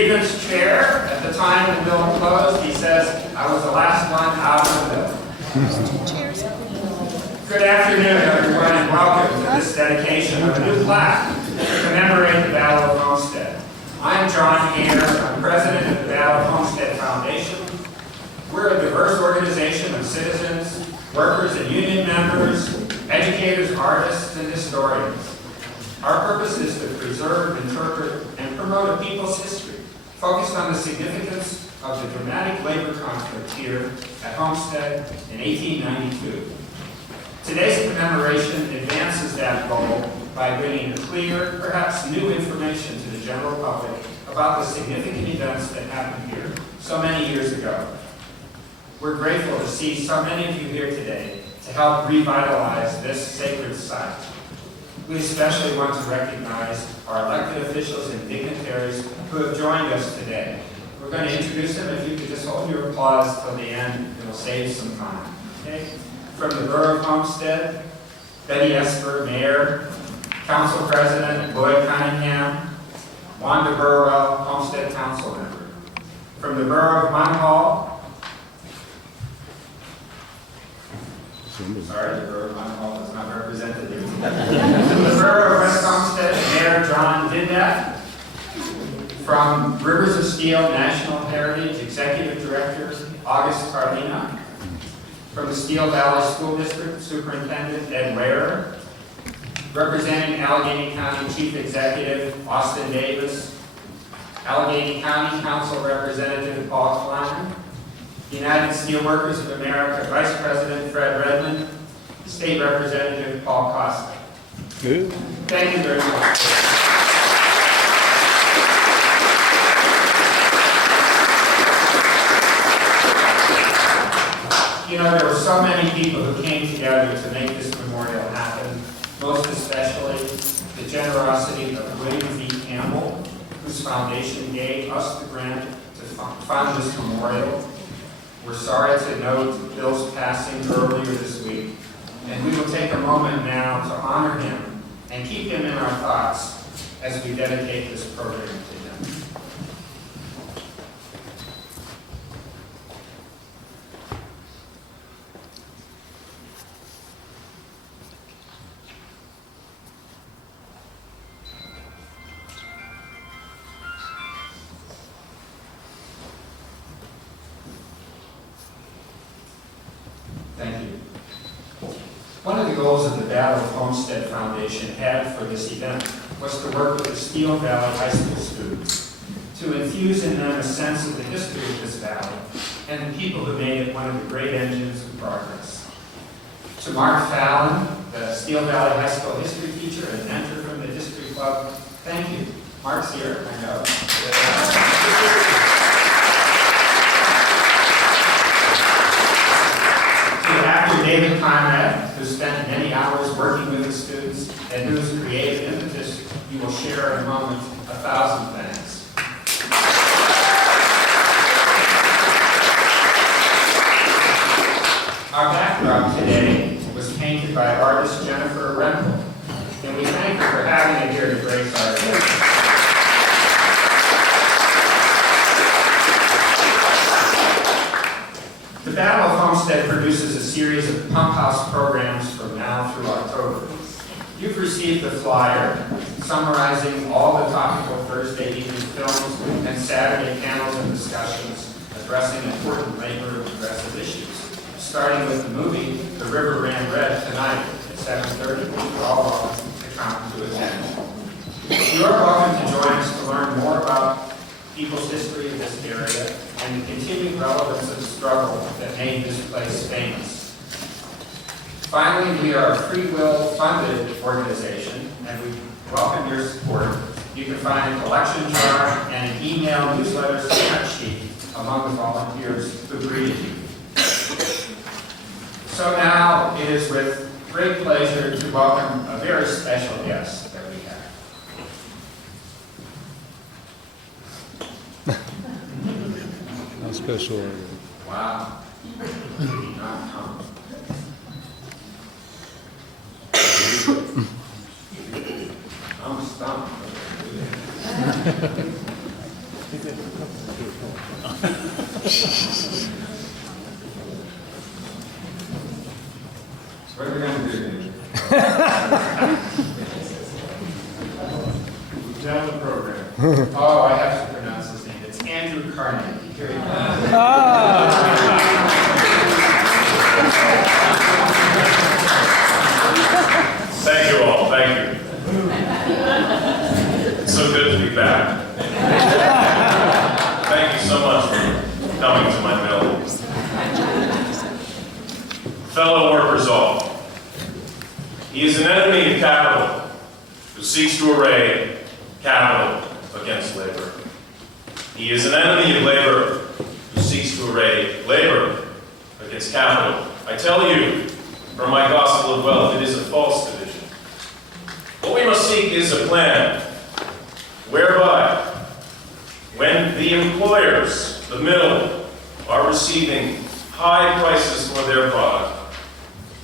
grievance chair. At the time the bill closed, he says, I was the last one out of the bill. Good afternoon, everyone, and welcome to this dedication of a new plaque to commemorate the Battle of Homestead. I'm John Hayner. I'm president of the Battle of Homestead Foundation. We're a diverse organization of citizens, workers and union members, educators, artists, and historians. Our purpose is to preserve, interpret, and promote a people's history, focused on the significance of the dramatic labor conflict here at Homestead in 1892. Today's commemoration advances that goal by bringing clear, perhaps new information to the general public about the significant events that happened here so many years ago. We're grateful to see so many of you here today to help revitalize this sacred site. We especially want to recognize our elected officials and dignitaries who have joined us today. We're going to introduce them. If you could just hold your applause till the end, it'll save some time. Okay? From the Borough of Homestead, Betty Esper, Mayor, Council President Lloyd Cunningham, Wanda Burwell, Homestead Council Member. From the Borough of Munhall, sorry, the Borough of Munhall is not represented here. From the Borough of West Homestead, Mayor John Diddat. From Rivers of Steel National Heritage Executive Director August Carlina. From the Steel Valley School District, Superintendent Ed Ware. Representing Allegheny County Chief Executive Austin Davis. Allegheny County Council Representative Paul Klein. United Steelworkers of America Vice President Fred Redmond. State Representative Paul Costa. Good. Thank you very much. You know, there were so many people who came together to make this memorial happen, most especially the generosity of William V. Campbell, whose foundation gave us the grant to fund this memorial. We're sorry to note Bill's passing earlier this week, and we will take a moment now to honor him and keep him in our thoughts as we dedicate this program to him. Thank you. One of the goals of the Battle of Homestead Foundation had for this event was to work with the Steel Valley High School students to infuse in them a sense of the history of this valley and the people who made it one of the great engines of progress. To Mark Fallon, the Steel Valley High School history teacher and mentor from the History Club, thank you. Mark's here, I know. Actor David Conrad, who spent many hours working with the students and whose creative impetus you will share in a moment, 1,000 thanks. Our backdrop today was painted by artist Jennifer Rendell, and we thank her for having it here to grace our event. The Battle of Homestead produces a series of pump house programs from now through October. You've received a flyer summarizing all the topical Thursday evening films and Saturday panels and discussions addressing important labor and progressive issues, starting with the movie The River Ran Red tonight at 7:30. You're all welcome to come to attend. You are welcome to join us to learn more about people's history of this area and the continued relevance of the struggle that made this place famous. Finally, we are a free will funded organization and we welcome your support. You can find a collection jar and an email newsletter sign-up sheet among the volunteers who greeted you. So now it is with great pleasure to welcome a very special guest that we have. How special are you? Wow. I'm stumped. What are we going to do? Down the program. Oh, I have to pronounce his name. It's Andrew Carnegie. Here he comes. Thank you all, thank you. It's so good to be back. Thank you so much for coming to my mill. Fellow workers all, he is an enemy of capital who seeks to array capital against labor. He is an enemy of labor who seeks to array labor against capital. I tell you, from my gospel of wealth, it is a false division. What we must seek is a plan whereby, when the employers, the mill, are receiving high prices for their product,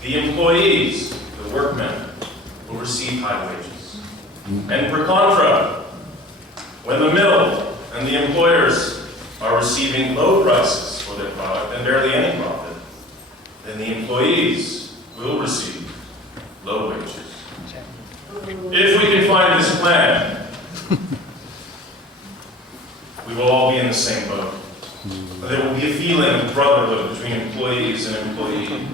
the employees, the workmen, will receive high wages. And per contra, when the mill and the employers are receiving low prices for their product and barely any profit, then the employees will receive low wages. If we can find this plan, we will all be in the same boat. There will be a feeling of brotherhood between employees and employee.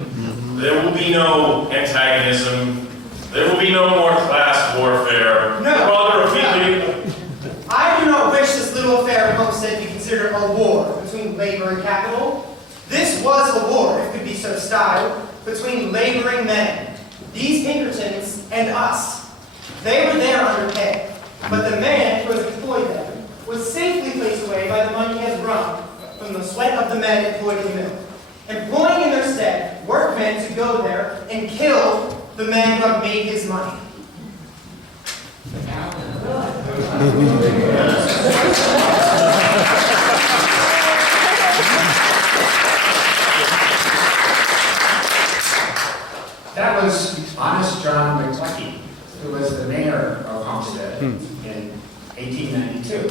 There will be no antagonism. There will be no more class warfare. No. Rather, a feeling. I do not wish this little affair at Homestead to be considered a war between labor and capital. This was a war, if it could be so styled, between laboring men, these Pinkertons, and us. They were there under pay, but the man who has employed them was safely placed away by the money he has wrung from the sweat of the men employed in the mill, employing in their stead workmen to go there and kill the men who have made his money. That was Honest John McCluskey, who was the mayor of Homestead in 1892.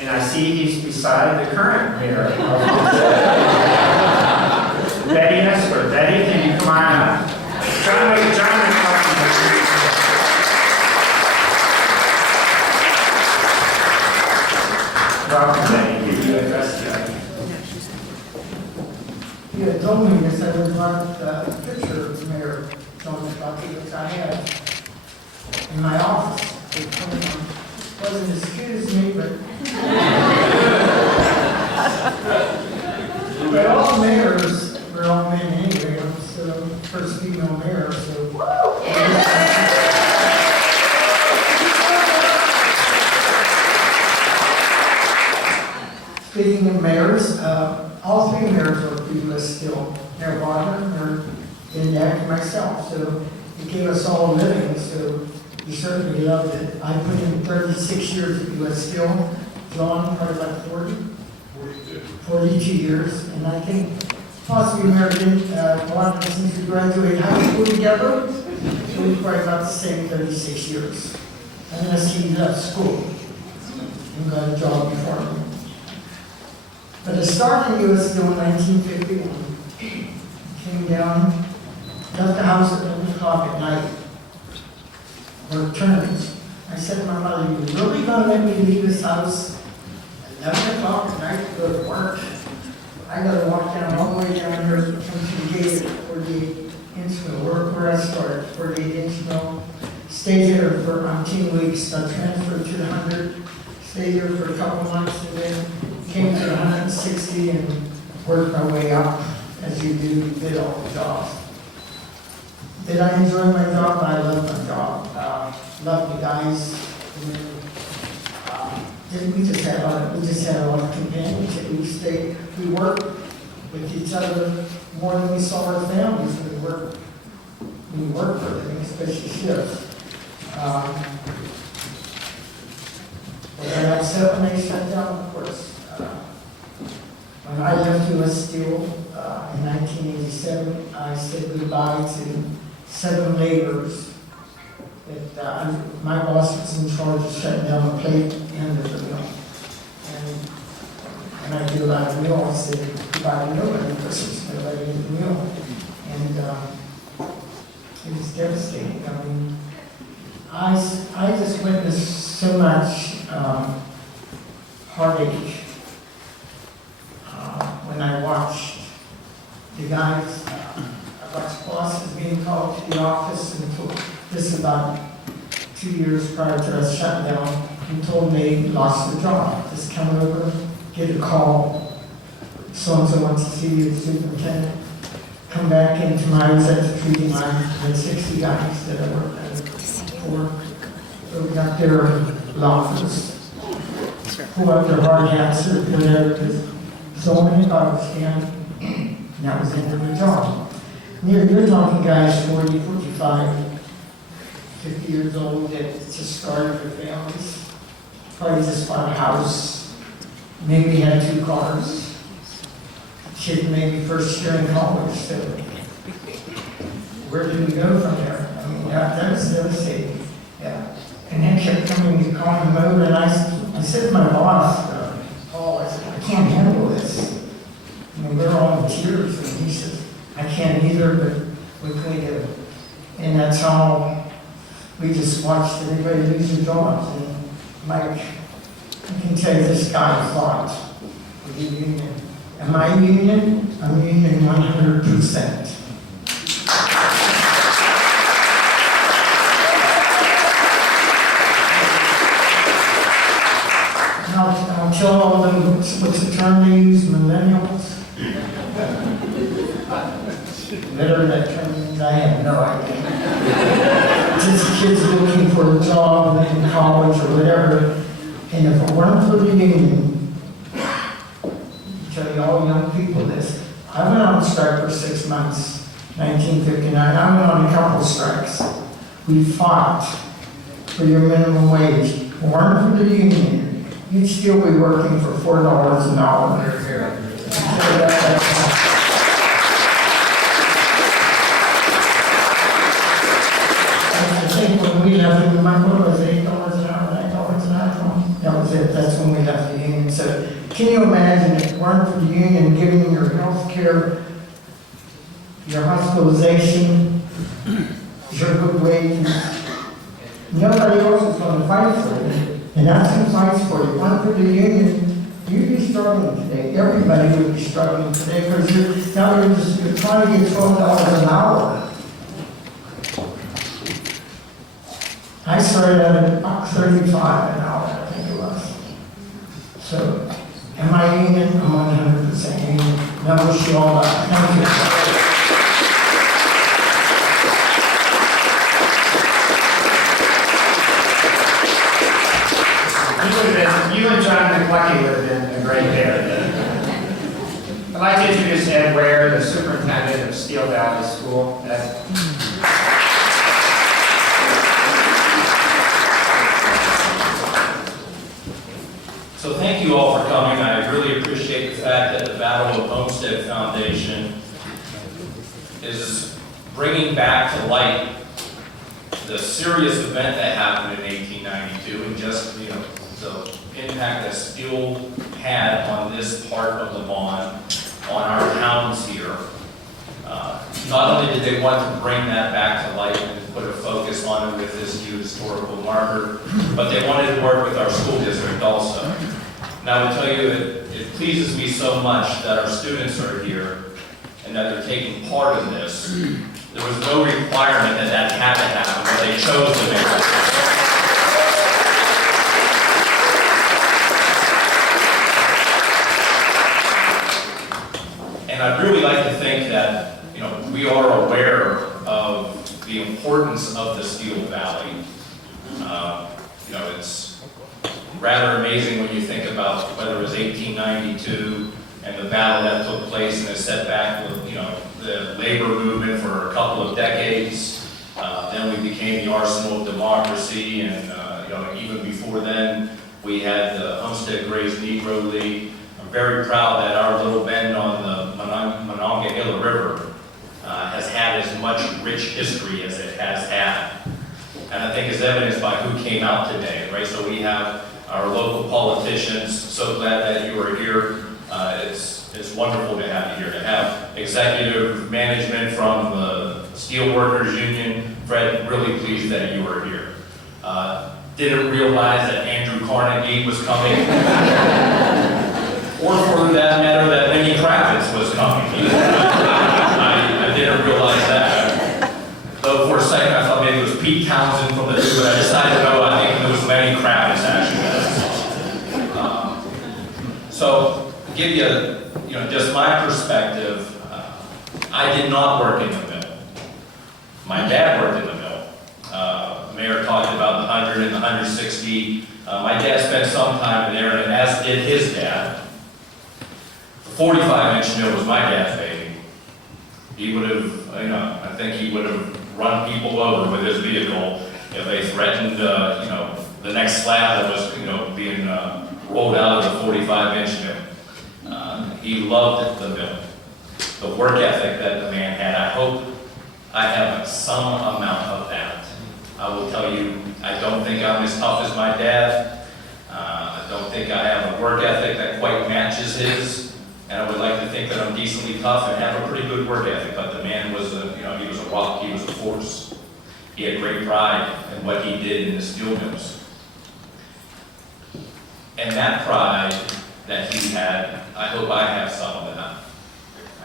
And I see he's beside the current mayor of Homestead, Betty Esper. Betty, can you come on up? John McCluskey. Welcome, Betty. Give you address the audience. You had told me this, I would want a picture of Mayor John McCluskey, which I have in my office. It wasn't as cute as me, but all mayors were all men anyway. I'm still the first female mayor, so. Speaking of mayors, all three mayors are U.S. still. Mayor Wagner, Mayor Dindak, and myself. So he gave us all a living, so he certainly loved it. I put in 36 years at U.S. Steel. John, probably like 40? 42 years. And I think possibly Mayor Wagner, since we graduated high school together, so we probably about the same 36 years. Unless he left school and got a job before me. But I started in U.S. Steel in 1951. Came down, left the house at 11 o'clock at night. Work tournaments. I said to my mother, "You really gonna let me leave this house at 11 o'clock at night to go to work? I gotta walk down all the way down here to come to the gate at 48 inch mill, where I started, 48 inch mill. Stayed there for 10 weeks. I transferred to the 100. Stayed there for a couple months and then came to 160 and worked my way up as you do, did all the jobs. Did I enjoy my job? I loved my job. Loved the guys. We just had a lot of companionship. We worked with each other more than we saw our families. We worked for them, especially shifts. But I got 7 days shut down, of course. When I left U.S. Steel in 1987, I said goodbye to 7 laborers. That my boss was in charge of shutting down the plate end of the mill. And and I do a lot of meals, they provide nobody versus nobody in the meal. And it was devastating. I mean, I just witnessed so much heartache when I watched the guys, I watched bosses being called to the office and told, this is about 2 years prior to us shutting down, and told me lost their job. Just come over, get a call, so-and-so wants to see you, superintendent. Come back into my, I was at the treating line, had 60 guys that I worked at for. Opened up their lockers, pull up their hard hats, or whatever, because so many dollars stand, and that was the end of the job. You're talking guys 40, 45, 50 years old that just started their families, probably just bought a house, maybe had 2 cars. Kid maybe first year in college, so where did we go from there? I mean, that was devastating. Yeah. And then kept coming to call him over, and I said to my boss, Paul, I said, I can't handle this. I mean, we're all in tears, and he said, I can't either, but what can we do? And that's how we just watched everybody lose their jobs. And Mike, I can tell you this guy fought with the union. Am I union? I'm union 100%. I'll tell all of them, what's the term they use, millennials? Whatever that term means, I have no idea. Just kids looking for a job in college or whatever. And if it weren't for the union, tell you all young people this. I went on strike for 6 months, 1959. I went on a couple strikes. We fought for your minimum wage. If it weren't for the union, you'd still be working for $4 an hour. I think when we left, what was it, $8 an hour, $9 an hour? That was it. That's when we left the union. So can you imagine if it weren't for the union giving your health care, your hospitalization, your good wages, nobody else is going to fight for you. And that's who fights for you. If it weren't for the union, you'd be struggling today. Everybody would be struggling today because you're trying to get $12 an hour. I started at $1.35 an hour, I think it was. So, am I union? I'm 100% union. And I wish you all luck. Thank you. You and John McLucky would have been a great pair. I'd like to introduce Ed Ware, the superintendent of Steel Valley School. So thank you all for coming. I really appreciate the fact that the Battle of Homestead Foundation is bringing back to light the serious event that happened in 1892 and just, the impact that steel had on this part of the bond, on our towns here. Not only did they want to bring that back to light and put a focus on it with this new historical marker, but they wanted to work with our school district also. And I will tell you that it pleases me so much that our students are here and that they're taking part in this. There was no requirement that that had to happen, but they chose to make it. And I'd really like to think that, we are aware of the importance of the Steel Valley. It's rather amazing when you think about whether it was 1892 and the battle that took place and has set back the labor movement for a couple of decades. Then we became the arsenal of democracy, and even before then, we had the Homestead Grays Negro League. I'm very proud that our little bend on the Monongahela River has had as much rich history as it has had. And I think is evidenced by who came out today, right? So we have our local politicians, so glad that you are here, it's wonderful to have you here, to have executive management from the Steelworkers Union. Fred, really pleased that you were here. Didn't realize that Andrew Carnegie was coming, or for that matter, that Lenny Kravitz was coming. I didn't realize that. Though for a second I thought maybe it was Pete Townsend from the two, but I decided no, I think it was Lenny Kravitz actually. So, to give you, just my perspective, I did not work in the mill. My dad worked in the mill. Mayor talked about the 100 and the 160. My dad spent some time there, and as did his dad. The 45-inch mill was my dad's baby. He would have, I think he would have run people over with his vehicle if they threatened, the next slab that was, being rolled out of the 45-inch mill. He loved the mill. The work ethic that the man had, I hope I have some amount of that. I will tell you, I don't think I'm as tough as my dad. I don't think I have a work ethic that quite matches his. And I would like to think that I'm decently tough and have a pretty good work ethic, but the man was he was a rock, he was a force. He had great pride in what he did in the steel mills. And that pride that he had, I hope I have some of that.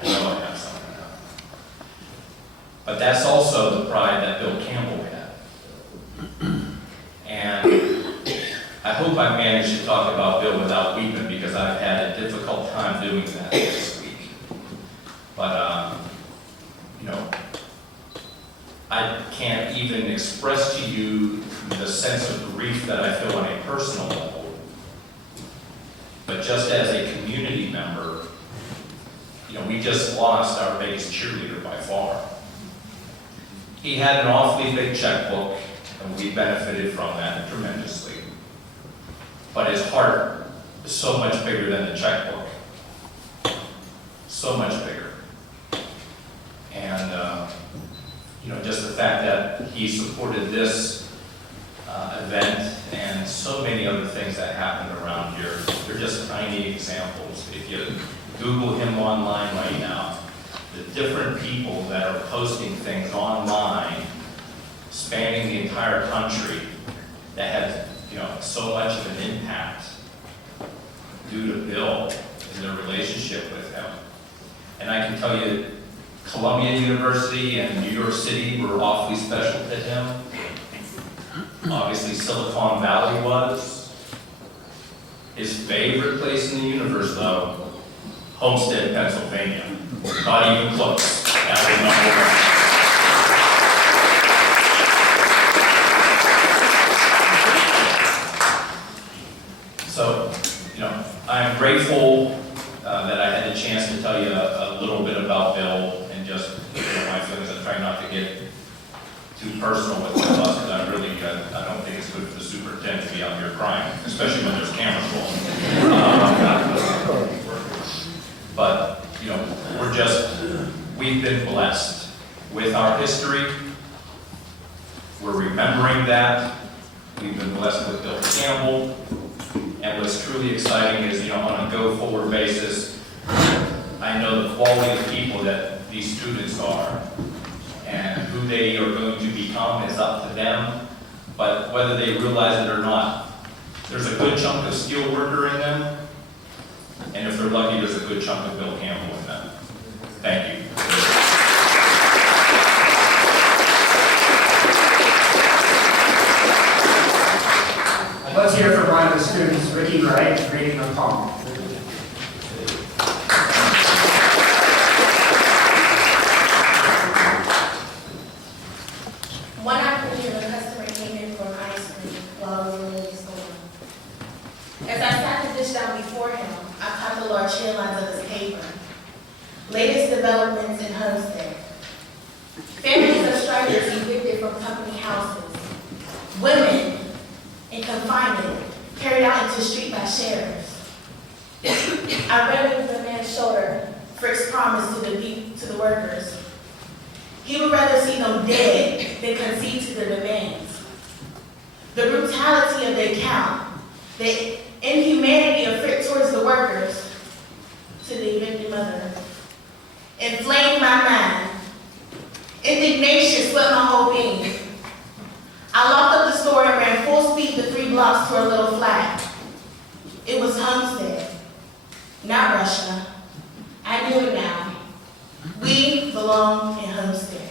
I know I have some of that. But that's also the pride that Bill Campbell had. And I hope I managed to talk about Bill without weeping, because I've had a difficult time doing that this week. But, I can't even express to you the sense of grief that I feel on a personal level. But just as a community member, we just lost our biggest cheerleader by far. He had an awfully big checkbook, and we benefited from that tremendously. But his heart is so much bigger than the checkbook. So much bigger. And, just the fact that he supported this event and so many other things that happened around here, they're just tiny examples. If you Google him online right now, the different people that are posting things online, spanning the entire country, that had so much of an impact due to Bill and their relationship with him. And I can tell you, Columbia University and New York City were awfully special to him. Obviously, Silicon Valley was. His favorite place in the universe, though, Homestead, Pennsylvania. Not even close. That was number one. So, I am grateful that I had the chance to tell you a little bit about Bill and just my feelings. I try not to get too personal with my boss, because I don't think it's good for the superintendent to be out here crying, especially when there's cameras rolling. But, we've been blessed with our history. We're remembering that. We've been blessed with Bill Campbell. And what's truly exciting is, on a go-forward basis, I know the quality of people that these students are, and who they are going to become is up to them. But whether they realize it or not, there's a good chunk of steel worker in them, and if they're lucky, there's a good chunk of Bill Campbell in them. Thank you. Let's hear from one of the students, Ricky Wright, reading a poem. One afternoon, a customer came in for an ice cream while we were in the store. As I sat the dish down before him, I caught the large headlines of his paper. Latest developments in Homestead. Families of strikers evicted from company houses. Women in confinement, carried out into the street by sheriffs. I read over the man's shoulder Frick's promise to the workers. He would rather see them dead than concede to their demands. The brutality of the account, the inhumanity of Frick towards the workers, to the victim of blocks to our little flag. It was Homestead, not Russia. I knew it now. We belong in Homestead.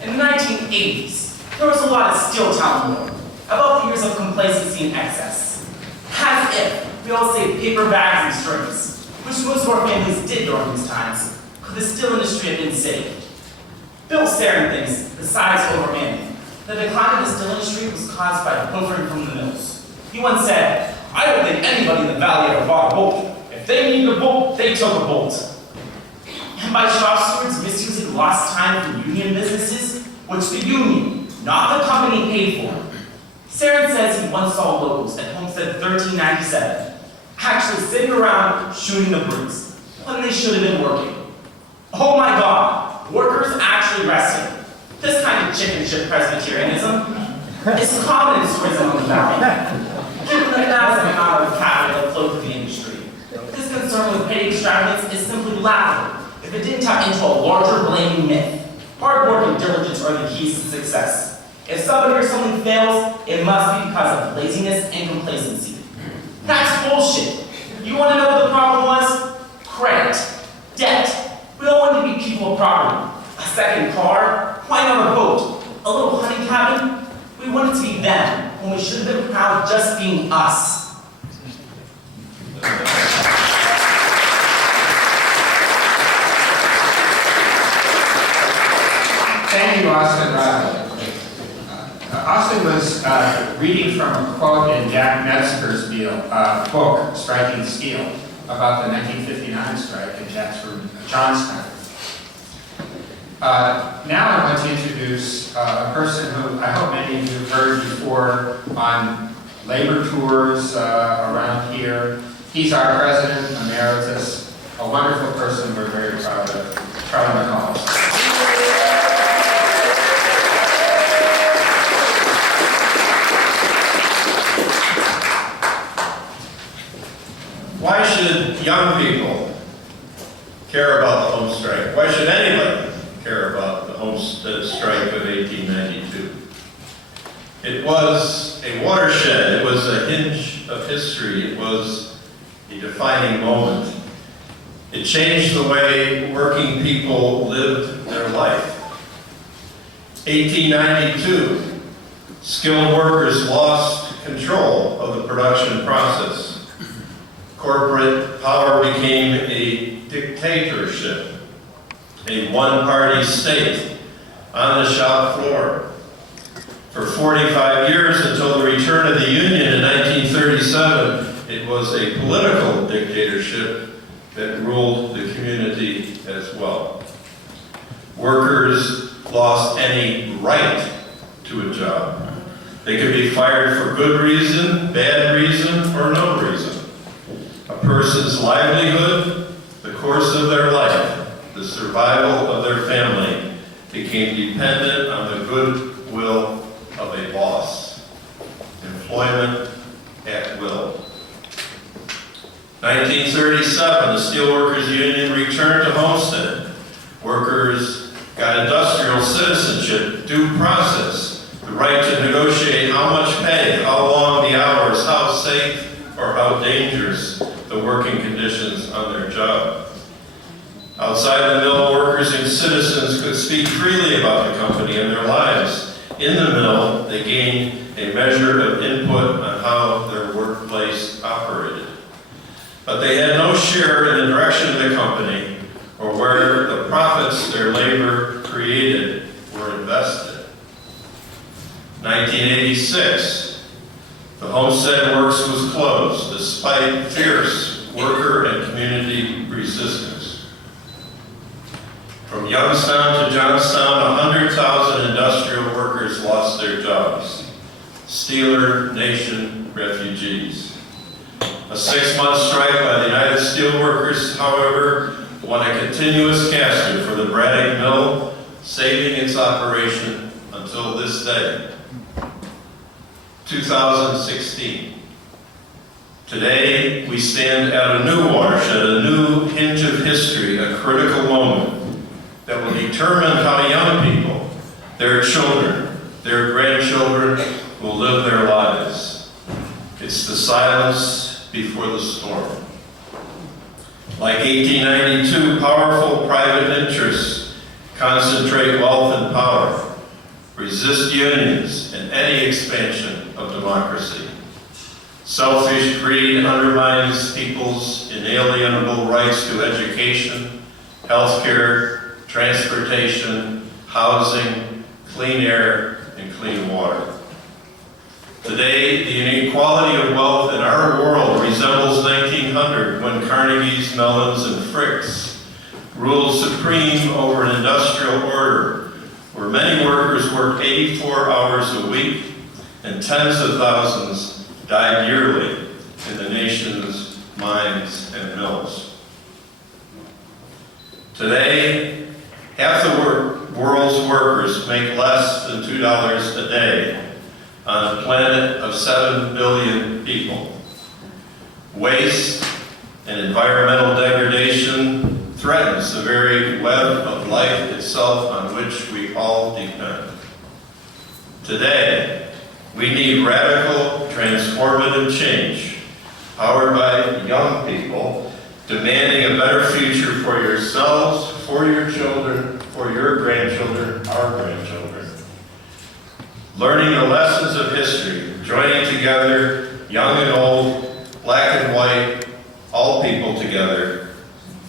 In the 1980s, there was a lot of Steeltown lore about the years of complacency and excess. As if we all saved paper bags and strings, which most of our families did during these times, could the steel industry have been saved? Bill staring things, besides overmanning. The decline of the steel industry was caused by pilfering from the mills. He once said, "I don't think anybody in the valley ever bought a bolt. If they needed a bolt, they took a bolt." And by shop stewards misusing lost time for union businesses, which the union, not the company, paid for. Saren says he once saw locals at Homestead 1397, actually sitting around shooting the breeze. when they should have been working. Oh my God, workers actually resting. This kind of chicken shit Presbyterianism is common in stories among the valley. Given the massive amount of capital that flowed through the industry, this concern with petty extravagance is simply laughable if it didn't tap into a larger blaming myth. Hard work and diligence are the keys to success. If somebody or something fails, it must be because of laziness and complacency. That's bullshit. You want to know what the problem was? Credit. Debt. We don't want to be people of property. A second car? Why not a boat? A little hunting cabin? We want it to be them, when we should have been proud of just being us. Thank you, Austin Riley. Austin was reading from a quote in Jack Metzger's book, Striking Steel, about the 1959 strike in Johnstown. Now I want to introduce a person who I hope many of you have heard before on labor tours around here. He's our president emeritus, a wonderful person we're very proud of, Charlie McCall. Why should young people care about the home strike? Why should anybody care about the Homestead strike of 1892? It was a watershed. It was a hinge of history. It was a defining moment. It changed the way working people lived their life. 1892, skilled workers lost control of the production process. Corporate power became a dictatorship, a one-party state on the shop floor. For 45 years, until the return of the Union in 1937, it was a political dictatorship that ruled the community as well. Workers lost any right to a job. They could be fired for good reason, bad reason, or no reason. A person's livelihood, the course of their life, the survival of their family became dependent on the goodwill of a boss. Employment at will. 1937, the Steelworkers Union returned to Homestead. Workers got industrial citizenship, due process, the right to negotiate how much pay, how long the hours, how safe or how dangerous the working conditions on their job. Outside the mill, workers and citizens could speak freely about the company and their lives. In the mill, they gained a measure of input on how their workplace operated. But they had no share in the direction of the company or where the profits their labor created were invested. 1986, the Homestead Works was closed despite fierce worker and community resistance. From Youngstown to Johnstown, 100,000 industrial workers lost their jobs. Steeler Nation refugees. A 6-month strike by the United Steelworkers, however, won a continuous caster for the Braddock Mill, saving its operation until this day. 2016. Today, we stand at a new watershed, a new hinge of history, a critical moment that will determine how young people, their children, their grandchildren will live their lives. It's the silence before the storm. Like 1892, powerful private interests concentrate wealth and power, resist unions and any expansion of democracy. Selfish greed undermines people's inalienable rights to education, healthcare, transportation, housing, clean air, and clean water. Today, the inequality of wealth in our world resembles 1900, when Carnegie's, Mellon's, and Frick's ruled supreme over an industrial order where many workers worked 84 hours a week and tens of thousands died yearly in the nation's mines and mills. Today, half the world's workers make less than $2 a day on a planet of 7 billion people. Waste and environmental degradation threatens the very web of life itself on which we all depend. Today, we need radical, transformative change, powered by young people, demanding a better future for yourselves, for your children, for your grandchildren, our grandchildren. Learning the lessons of history, joining together, young and old, black and white, all people together,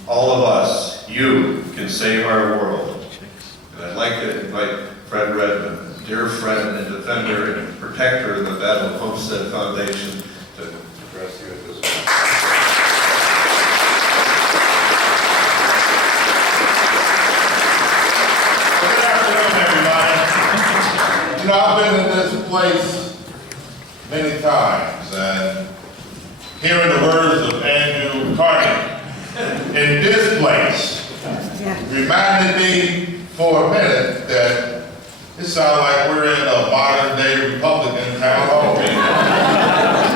all of us, you can save our world. And I'd like to invite Fred Redmond, dear friend and defender and protector of the Battle of Homestead Foundation, to address you at this point. Good afternoon, everybody. You know, I've been in this place many times, and hearing the words of Andrew Carnegie in this place reminded me for a minute that it sounds like we're in a modern-day Republican town hall meeting.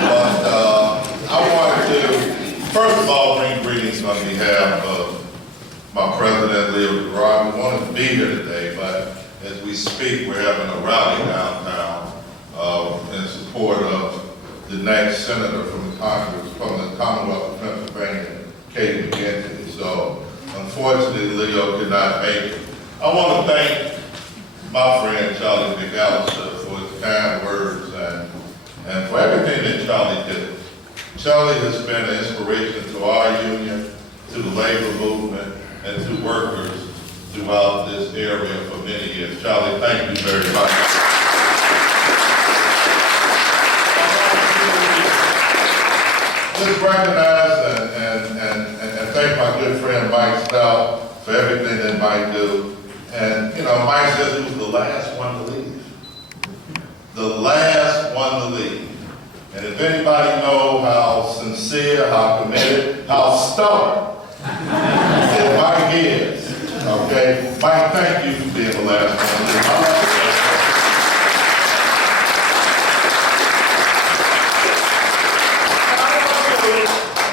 But I wanted to, first of all, bring greetings on behalf of my president, Leo DeRod. We wanted to be here today, but as we speak, we're having a rally downtown in support of the next senator from the Congress, from the Commonwealth of Pennsylvania, Kate McGinty. So, unfortunately, Leo could not make it. I want to thank my friend Charlie McAllister for his kind words and for everything that Charlie did. Charlie has been an inspiration to our union, to the labor movement, and to workers throughout this area for many years. Charlie, thank you very much. Just recognize and thank my good friend Mike Stout for everything that Mike do. And, you know, Mike says he was the last one to leave. The last one to leave. And if anybody knows how sincere, how committed, how stubborn that Mike is, okay? Mike, thank you for being the last one to leave.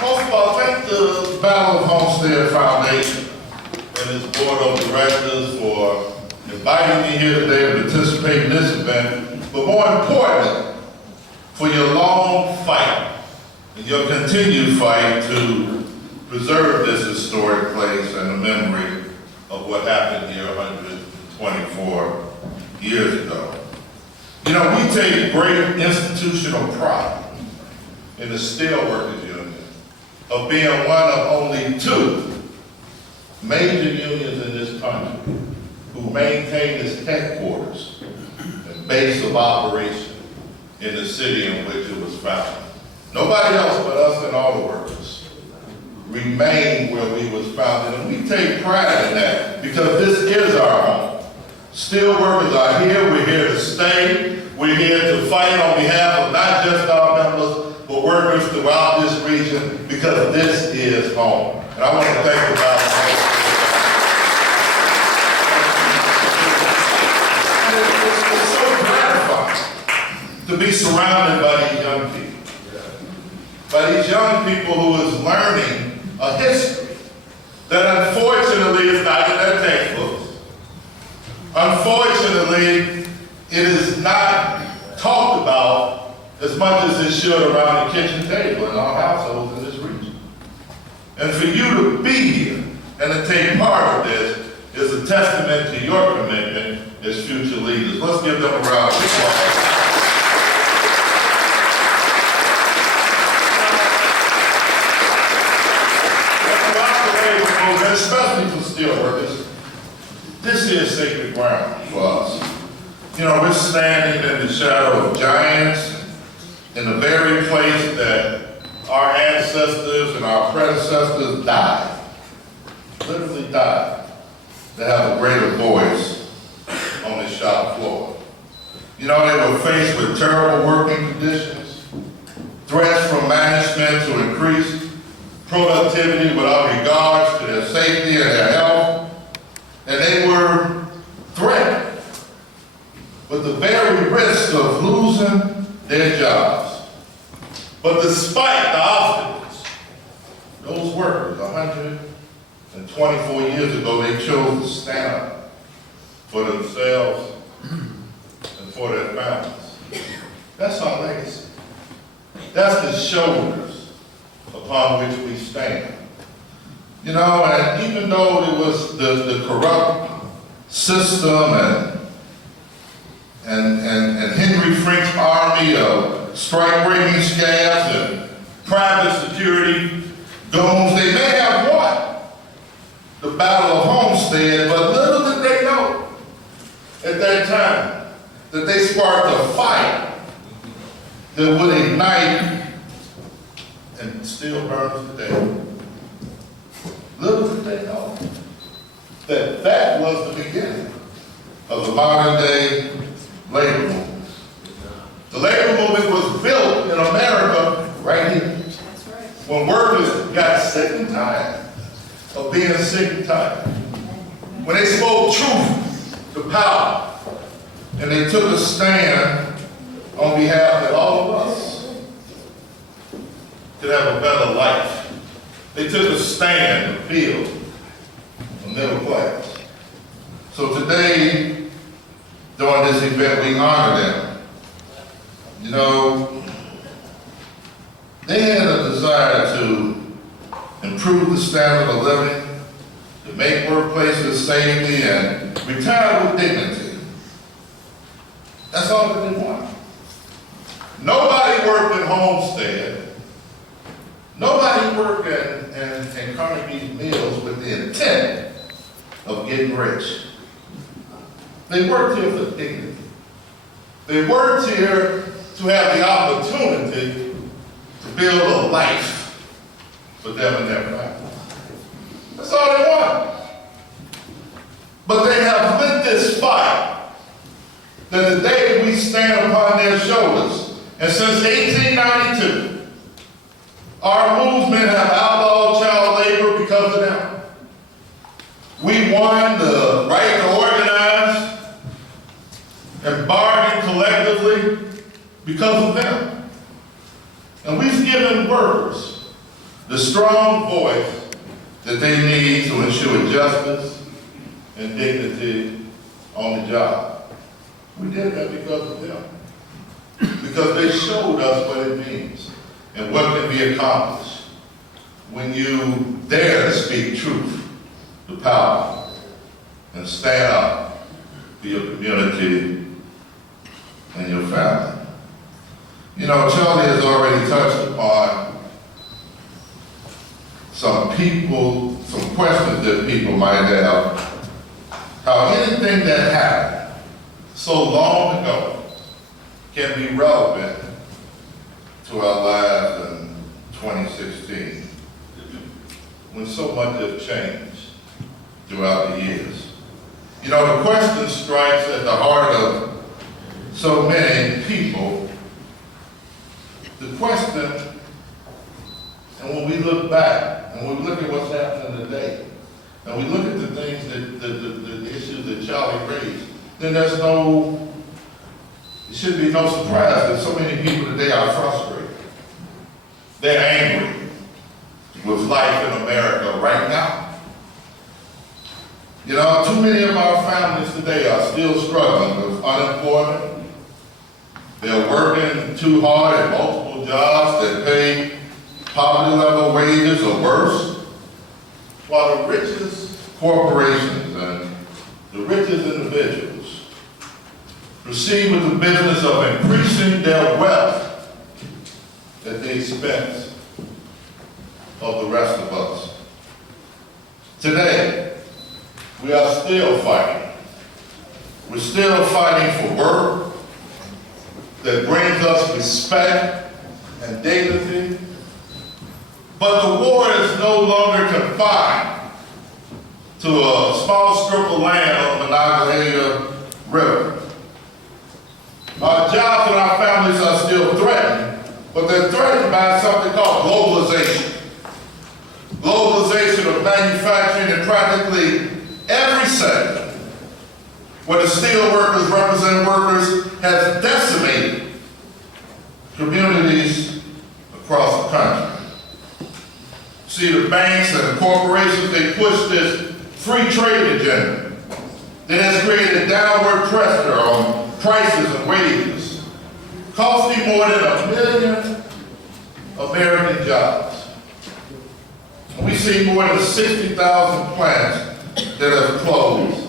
Most of all, thank the Battle of Homestead Foundation and its board of directors for inviting me here today to participate in this event, but more importantly, for your long fight and your continued fight to preserve this historic place and the memory of what happened here 124 years ago. You know, we take great institutional pride in the Steelworkers Union of being one of only 2 major unions in this country who maintain its headquarters and base of operation in the city in which it was founded. Nobody else but us and auto workers remain where we was founded, and we take pride in that because this is our home. Steel workers are here, we're here to stay, we're here to fight on behalf of not just our members, but workers throughout this region because this is home. And I want to thank the Battle of Homestead. It's so gratifying to be surrounded by these young people. By these young people who is learning a history that unfortunately is not in their textbooks. Unfortunately, it is not talked about as much as it should around the kitchen table in our households in this region. And for you to be here and to take part of this is a testament to your commitment as future leaders. Let's give them a round of applause. Especially for steelworkers, this is sacred ground for us. You know, we're standing in the shadow of giants, in the very place that our ancestors and our predecessors died, literally died, to have a greater voice on the shop floor. You know, they were faced with terrible working conditions, threats from management to increase productivity without regards to their safety and their health, and they were threatened with the very risk of losing their jobs. But despite the obstacles, those workers, 124 years ago, they chose to stand up for themselves and for their families. That's our legacy. That's the shoulders upon which we stand. You know, and even though it was the corrupt system and Henry Frank's army of strike-breaking scabs and private security goons, they may have won the Battle of Homestead, but little did they know at that time that they sparked a fire that would ignite and still burns today. Little did they know that that was the beginning of the modern day labor movement. The labor movement was built in America right here. When workers got sick and tired of being sick and tired. When they spoke truth to power and they took a stand on behalf of all of us could have a better life. They took a stand to build the middle class. So today, during this event, we honor them. You know, they had a desire to improve the standard of living, to make workplaces safety, and retire with dignity. That's all that they want. Nobody worked in Homestead. Nobody worked in Carnegie Mills with the intent of getting rich. They worked here for dignity. They worked here to have the opportunity to build a life for them and their family. That's all they want. But they have lit this fire that the day we stand upon their shoulders, and since 1892, our movement have outlawed child labor because of them. We won the right to organize and bargain collectively because of them. And we've given workers the strong voice that they need to ensure justice and dignity on the job. We did that because of them. Because they showed us what it means and what can be accomplished when you dare to speak truth to power and stand up for your community and your family. You know, Charlie has already touched upon some questions that people might have, how anything that happened so long ago can be relevant to our lives in 2016, when so much has changed throughout the years. You know, the question strikes at the heart of so many people. The question, and when we look back, and we look at what's happening today, and we look at the things that, the issues that Charlie raised, then it should be no surprise that so many people today are frustrated. They're angry with life in America right now. You know, too many of our families today are still struggling with unemployment. They're working too hard at multiple jobs that pay poverty level wages or worse, while the richest corporations and the richest individuals proceed with the business of increasing their wealth at the expense of the rest of us. Today, we are still fighting. We're still fighting for work that brings us respect and dignity. But the war is no longer confined to a small strip of land on the Monongahela River. Our jobs and our families are still threatened, but they're threatened by something called globalization. Globalization of manufacturing in practically every sector, where the steel workers represent workers, has decimated communities across the country. See, the banks and the corporations, they push this free trade agenda that has created downward pressure on prices and wages, costing more than 1 million American jobs. And we see more than 60,000 plants that have closed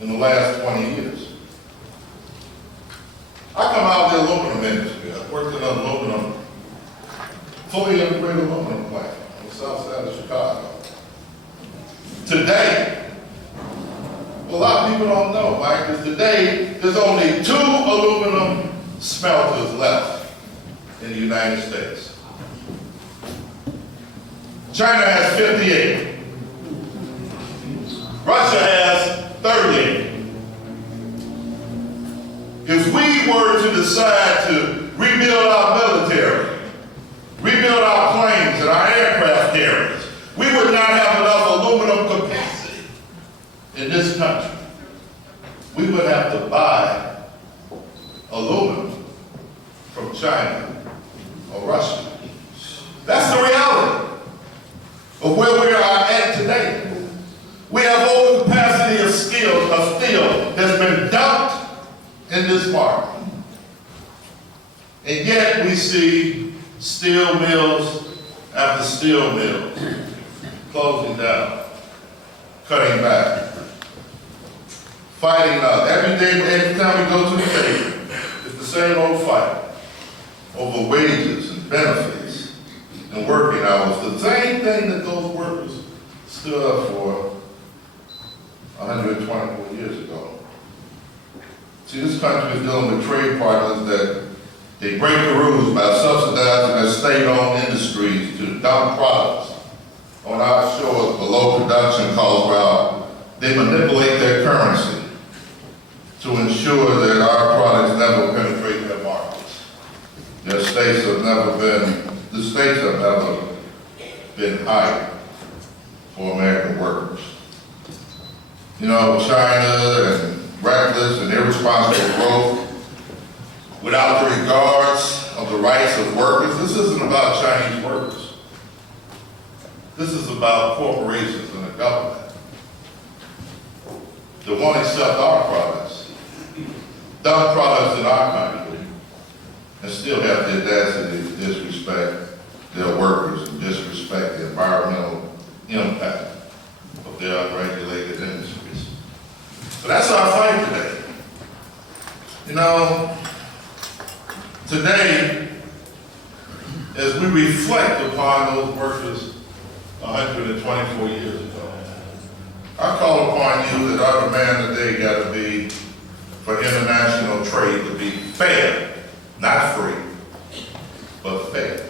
in the last 20 years. I come out of the aluminum industry. I've worked in an aluminum, fully integrated aluminum plant on the south side of Chicago. Today, a lot of people don't know, Mike, is today there's only 2 aluminum smelters left in the United States. China has 58. Russia has 38. If we were to decide to rebuild our military, rebuild our planes and our aircraft carriers, we would not have enough aluminum capacity in this country. We would have to buy aluminum from China or Russia. That's the reality of where we are at today. We have overcapacity of steel that's been dumped in this market. And yet we see steel mills after steel mills closing down, cutting back, fighting up. Every time we go to the table, it's the same old fight over wages and benefits and working hours. The same thing that those workers stood up for 124 years ago. See, this country is dealing with trade partners that they break the rules by subsidizing their state-owned industries to dump products on our shores below production costs while they manipulate their currency to ensure that our products never penetrate their markets. The states have never been hired for American workers. You know, China and reckless and irresponsible growth without the regards of the rights of workers. This isn't about Chinese workers. This is about corporations and the government that won't accept our products, dump products in our country, and still have the audacity to disrespect their workers and disrespect the environmental impact of their unregulated industries. So that's our fight today. You know, today, as we reflect upon those workers 124 years ago, I call upon you that our demand today got to be for international trade to be fair, not free, but fair.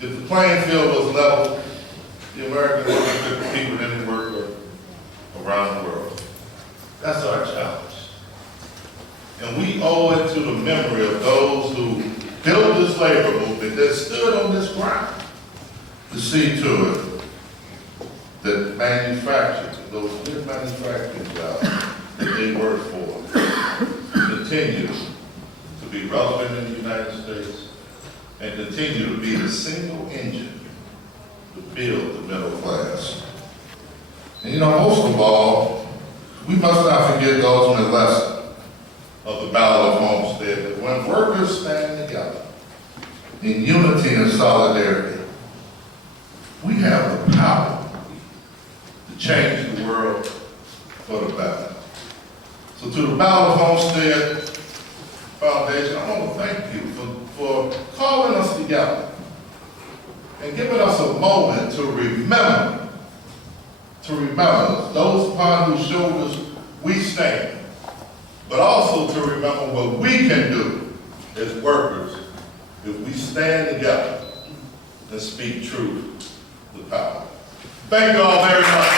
If the playing field was level, the American workers could compete with any worker around the world. That's our challenge. And we owe it to the memory of those who built this labor movement, that stood on this ground, to see to it that manufacturers, those good manufacturing jobs that they work for, continue to be relevant in the United States and continue to be the single engine to build the middle class. And you know, most of all, we must not forget the ultimate lesson of the Battle of Homestead, that when workers stand together in unity and solidarity, we have the power to change the world for the better. So to the Battle of Homestead Foundation, I want to thank you for calling us together and giving us a moment to remember those upon whose shoulders we stand, but also to remember what we can do as workers if we stand together and speak truth with power. Thank you all very much.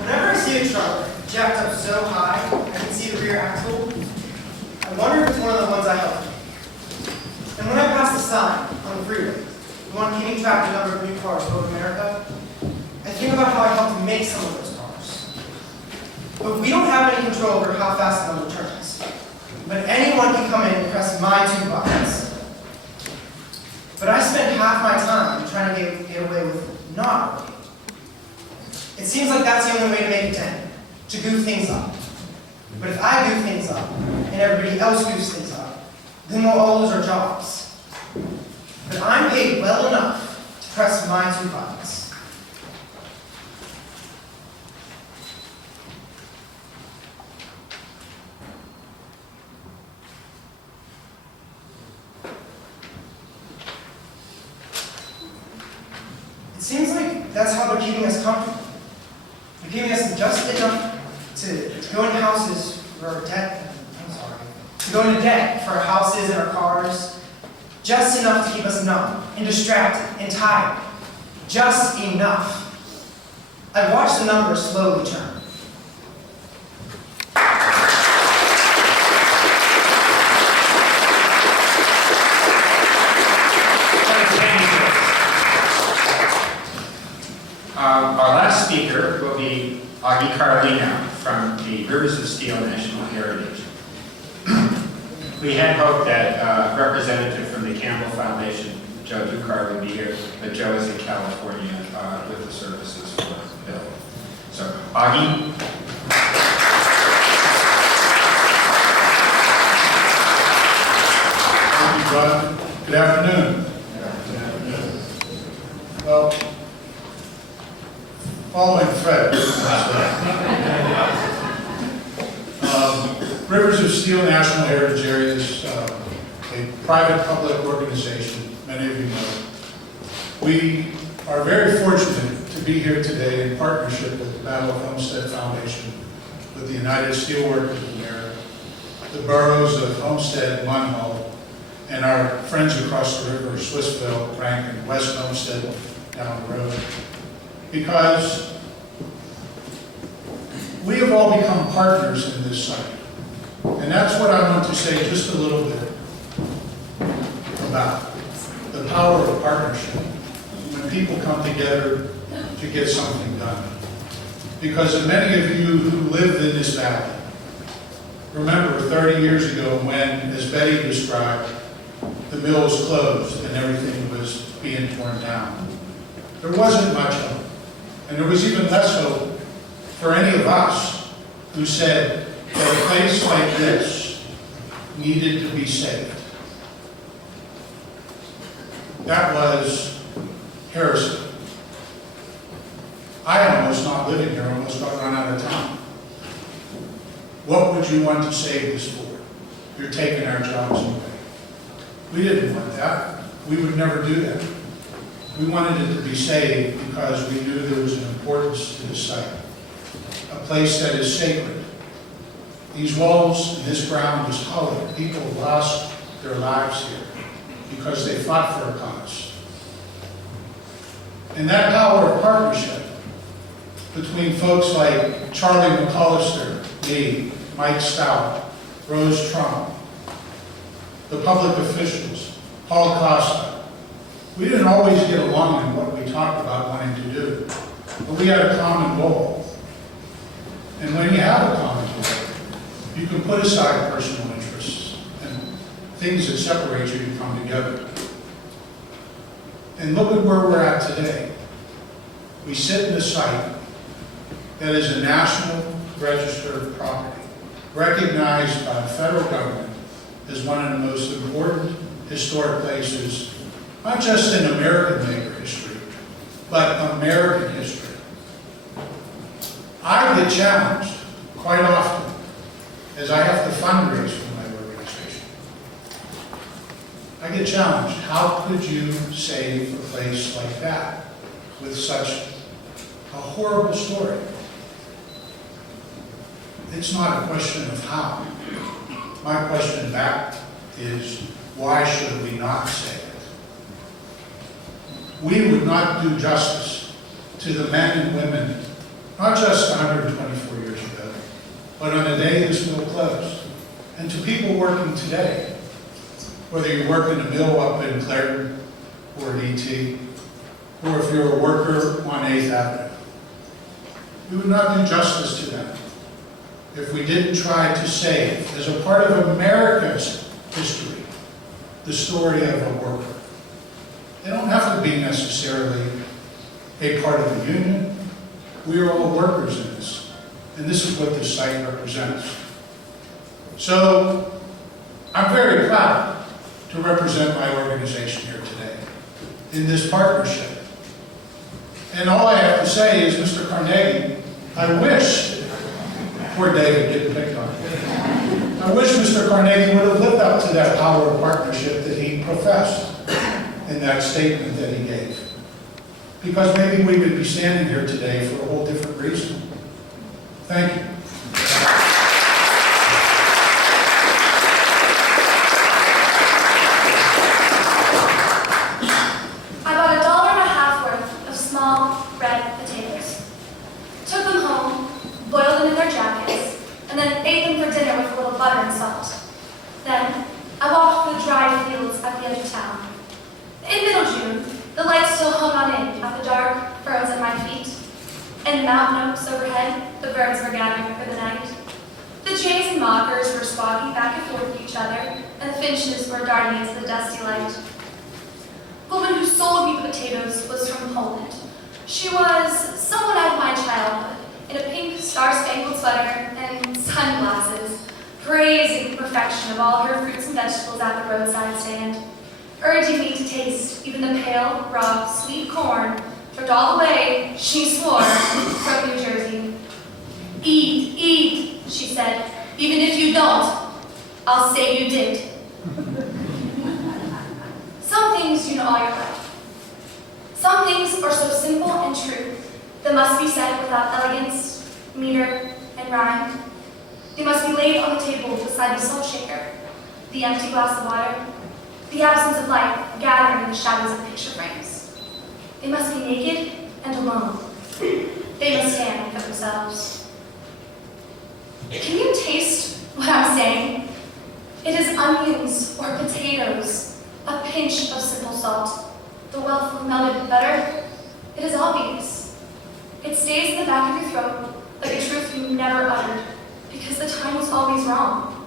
Whenever I see a truck jacked up so high, I can see the rear axle, I wonder if it's freeway, the one keeping track of the number of new cars over America, I think about how I helped make some of those cars. But we don't have any control over how fast the number turns. But anyone can come in and press my 2 buttons. But I spend half my time trying to get away with not working. It seems like that's the only way to make a 10, to goof things up. But if I goof things up, and everybody else goofs things up, then we'll all lose our jobs. But I'm paid well enough to press my 2 buttons. It seems like that's how they're keeping us comfortable. They're keeping us just enough to go into houses for debt. To go into debt for our houses and our cars. Just enough to keep us numb and distracted and tired. Just enough. I've watched the numbers slowly turn. Our last speaker will be Augie Carlino from the Rivers of Steel National Heritage. We had hoped that a representative from the Campbell Foundation, Joe Ducar, would be here, but Joe is in California with the services for Bill. So, Augie. Thank you, John. Good afternoon. Well, following Fred, Rivers of Steel National Heritage Area is a private-public organization, many of you know. We are very fortunate to be here today in partnership with the Battle of Homestead Foundation, with the United Steelworkers of America, the boroughs of Homestead, Munhall, and our friends across the river, Swissville, Rankin, West Homestead down the road. Because we have all become partners in this site. And that's what I want to say just a little bit about the power of partnership when people come together to get something done. Because many of you who live in this valley remember 30 years ago when, as Betty described, the mills closed and everything was being torn down. There wasn't much hope. And there was even less hope for any of us who said that a place like this needed to be saved. That was heresy. I almost, not living here, almost got run out of town. What would you want to save this for? You're taking our jobs away. We didn't want that. We would never do that. We wanted it to be saved because we knew there was an importance to the site. A place that is sacred. These walls and this ground is holy. People lost their lives here because they fought for a cause. And that power of partnership between folks like Charlie McCollister, me, Mike Stout, Rose Trump, the public officials, Paul Costa. We didn't always get along in what we talked about wanting to do, but we had a common goal. And when you have a common goal, you can put aside personal interests and things that separate you to come together. And look at where we're at today. We sit in a site that is a national registered property, recognized by the federal government as one of the most important historic places, not just in American labor history, but American history. I get challenged quite often as I have to fundraise for my organization. I get challenged. How could you save a place like that with such a horrible story? It's not a question of how. My question back is, why should we not save it? We would not do justice to the men and women, not just 124 years ago, but on the day this mill closed, and to people working today, whether you work in a mill up in Clairton, or an ET, or if you're a worker on 8th Avenue. We would not do justice to them if we didn't try to save, as a part of America's history, the story of a worker. They don't have to be necessarily a part of the union. We are all workers in this, and this is what this site represents. So, I'm very proud to represent my organization here today in this partnership. And all I have to say is, Mr. Carnegie, I wish, poor David getting picked on, I wish Mr. Carnegie would have lived up to that power of partnership that he professed in that statement that he gave. Because maybe we would be standing here today for a whole different reason. Thank you. I bought $1.50 worth of small red potatoes, took them home, boiled them in their jackets, and then ate them for dinner with a little butter and salt. Then I walked through the dry fields at the edge of town. In middle June, the lights still hung on in at the dark furrows at my feet. In the mountain oaks overhead, the birds were gathering for the night. The jays and mockers were squawking back and forth at each other, and the finches were darting into the dusty light. The woman who sold me the potatoes was from Poland. She was someone out of my childhood, in a pink star-spangled sweater and sunglasses, praising the perfection of all her fruits and vegetables at the roadside stand, urging me to taste even the pale, raw, sweet corn, trucked all the way, she swore, from New Jersey. Eat, eat, she said, even if you don't, I'll say you did. Some things you know all your life. Some things are so simple and true, they must be said without elegance, meter, and rhyme. They must be laid on the table beside the salt shaker, the empty glass of water, the absence of light gathering in the shadows of picture frames. They must be naked and alone. They must stand for themselves. Can you taste what I'm saying? It is onions or potatoes, a pinch of simple salt, the wealth of melted butter. It is obvious. It stays in the back of your throat like a truth you never uttered, because the time was always wrong.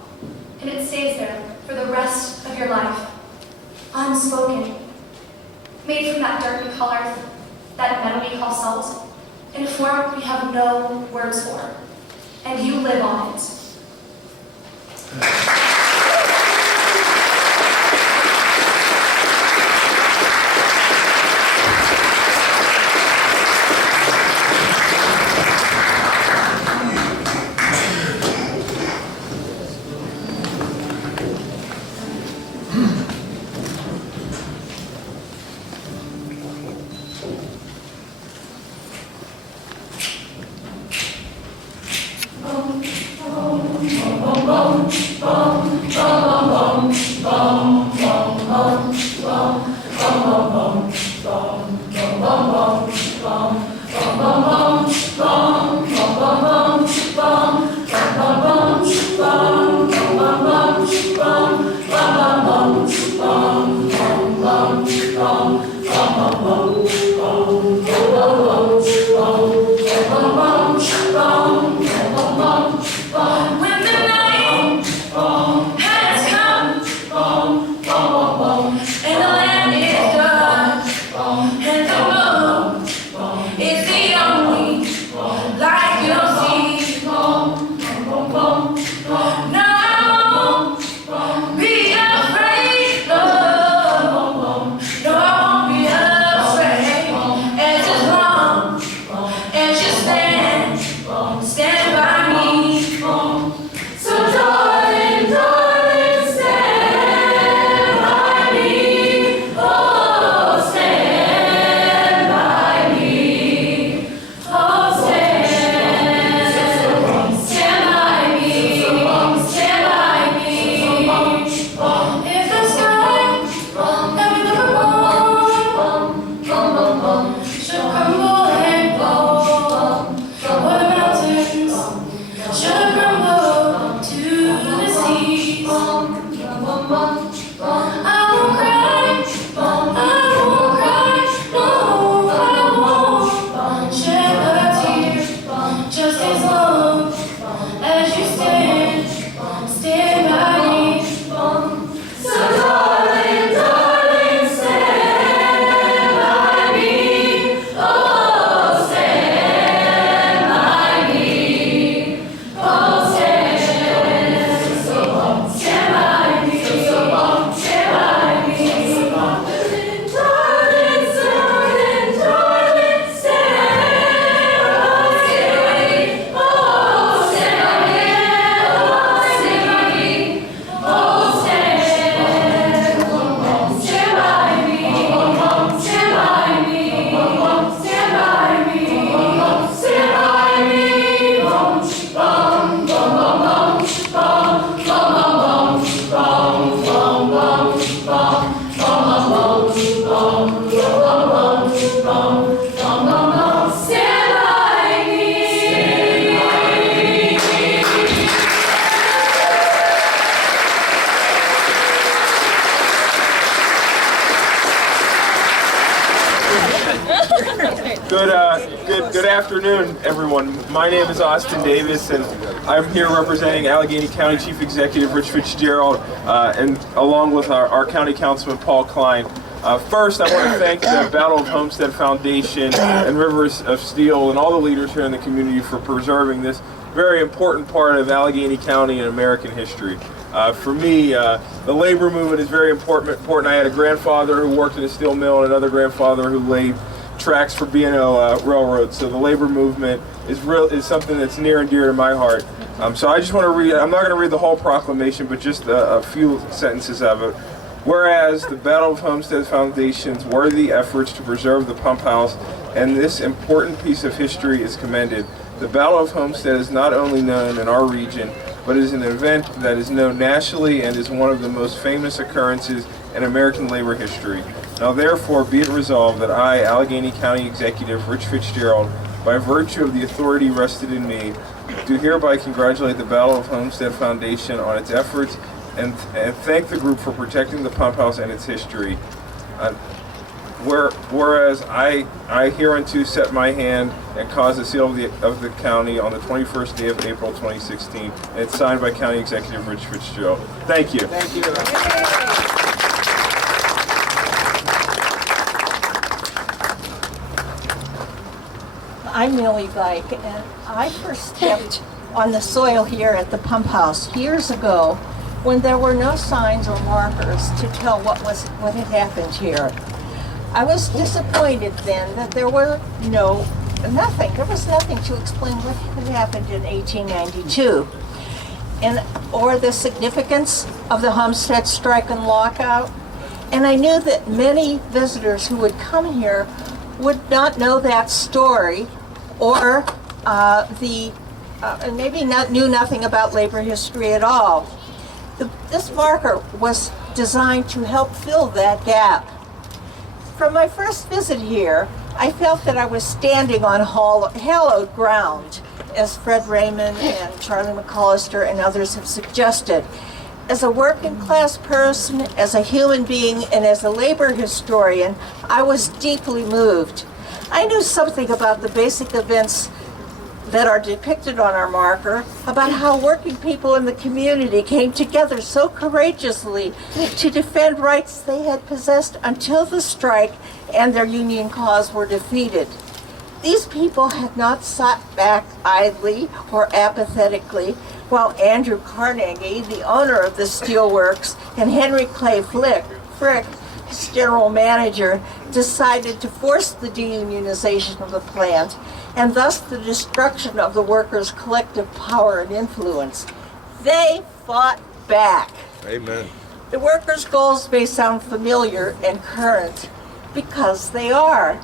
And it stays there for the rest of your life, unspoken, made from that dirt we call earth, that metal we call salt, in a form we have no words for, and you live on it. Be afraid, no, no, I won't be afraid. Good afternoon, everyone. My name is Austin Davis, and I'm here representing Allegheny County Chief Executive Rich Fitzgerald, and along with our County Councilman Paul Klein. First, I want to thank the Battle of Homestead Foundation and Rivers of Steel and all the leaders here in the community for preserving this very important part of Allegheny County and American history. For me, the labor movement is very important. I had a grandfather who worked in a steel mill and another grandfather who laid tracks for B&O Railroad. So the labor movement is something that's near and dear to my heart. So I just want to read, I'm not going to read the whole proclamation, but just a few sentences of it. Whereas the Battle of Homestead Foundation's worthy efforts to preserve the pump house and this important piece of history is commended. The Battle of Homestead is not only known in our region, but is an event that is known nationally and is one of the most famous occurrences in American labor history. Now therefore be it resolved that I, Allegheny County Executive Rich Fitzgerald, by virtue of the authority vested in me, do hereby congratulate the Battle of Homestead Foundation on its efforts and thank the group for protecting the pump house and its history. Whereas I hereunto set my hand and cause the seal of the county on the 21st day of April 2016, and it's signed by County Executive Rich Fitzgerald. Thank you. Thank you. I'm Millie Bike, and I first stepped on the soil here at the pump house years ago when there were no signs or markers to tell what had happened here. I was disappointed then that there were nothing. There was nothing to explain what had happened in 1892, or the significance of the Homestead strike and lockout. And I knew that many visitors who would come here would not know that story, or and maybe knew nothing about labor history at all. This marker was designed to help fill that gap. From my first visit here, I felt that I was standing on hallowed ground, as Fred Raymond and Charlie McCollister and others have suggested. As a working class person, as a human being, and as a labor historian, I was deeply moved. I knew something about the basic events that are depicted on our marker, about how working people in the community came together so courageously to defend rights they had possessed until the strike and their union cause were defeated. These people had not sat back idly or apathetically while Andrew Carnegie, the owner of the steelworks, and Henry Clay Frick, his general manager, decided to force the deunionization of the plant and thus the destruction of the workers' collective power and influence. They fought back. Amen. The workers' goals may sound familiar and current because they are.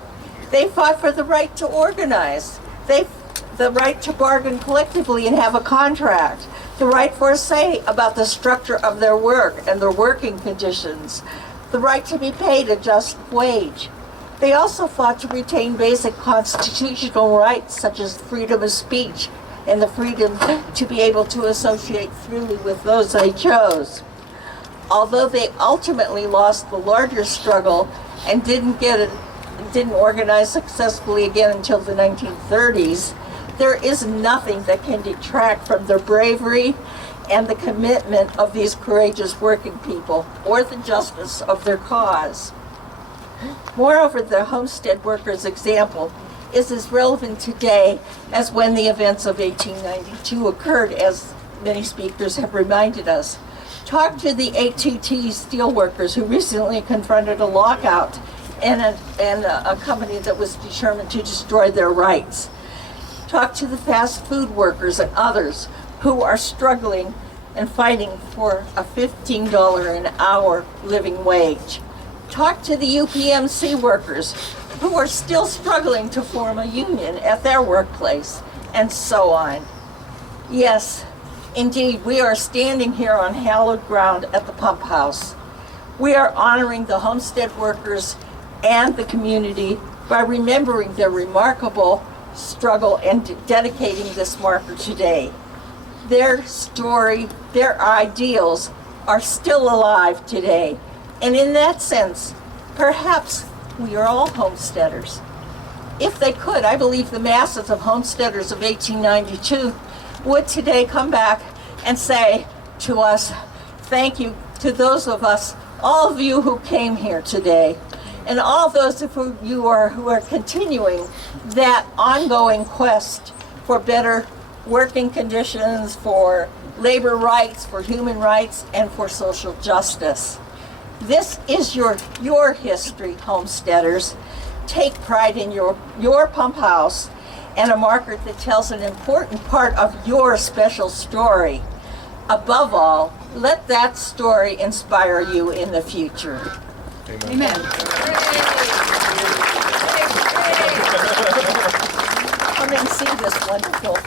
They fought for the right to organize, the right to bargain collectively and have a contract, the right for a say about the structure of their work and their working conditions, the right to be paid a just wage. They also fought to retain basic constitutional rights such as freedom of speech and the freedom to be able to associate freely with those they chose. Although they ultimately lost the larger struggle and didn't organize successfully again until the 1930s, there is nothing that can detract from their bravery and the commitment of these courageous working people or the justice of their cause. Moreover, the Homestead workers' example is as relevant today as when the events of 1892 occurred, as many speakers have reminded us. Talk to the ATT steelworkers who recently confronted a lockout and a company that was determined to destroy their rights. Talk to the fast food workers and others who are struggling and fighting for a $15 an hour living wage. Talk to the UPMC workers who are still struggling to form a union at their workplace, and so on. Yes, indeed, we are standing here on hallowed ground at the pump house. We are honoring the homestead workers and the community by remembering their remarkable struggle and dedicating this marker today. Their story, their ideals are still alive today. And in that sense, perhaps we are all homesteaders. If they could, I believe the masses of homesteaders of 1892 would today come back and say to us, thank you to those of us, all of you who came here today, and all those of you who are continuing that ongoing quest for better working conditions, for labor rights, for human rights, and for social justice. This is your history, homesteaders. Take pride in your pump house and a marker that tells an important part of your special story. Above all, let that story inspire you in the future. Amen. Come and see this wonderful.